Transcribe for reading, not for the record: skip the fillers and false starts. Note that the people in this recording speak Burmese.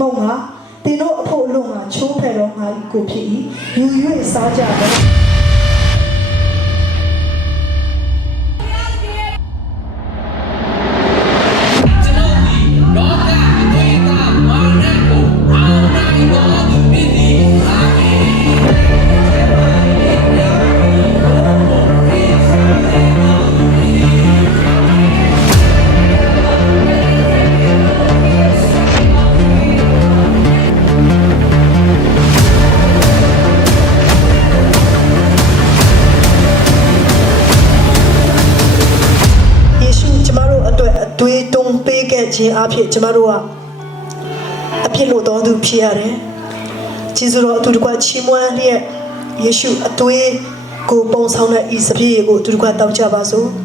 မုံငါတင်တို့အဖို့လုံးငါချိုးဖယ်တော့ငါကိုဖြစ်၏ယူ၍စားကြတော့ တွေးတုံးပေးခဲ့ခြင်းအဖြစ်ကျမတို့ကအဖြစ်လို့တော်သူဖြစ်ရတယ်။ကျေးဇူးတော်အတူတကွချီးမွမ်းလျက်ယေရှုအသွေးကိုပုံဆောင်တဲ့ဤစပြည့်ကိုအတူတကွတောက်ကြပါစို့။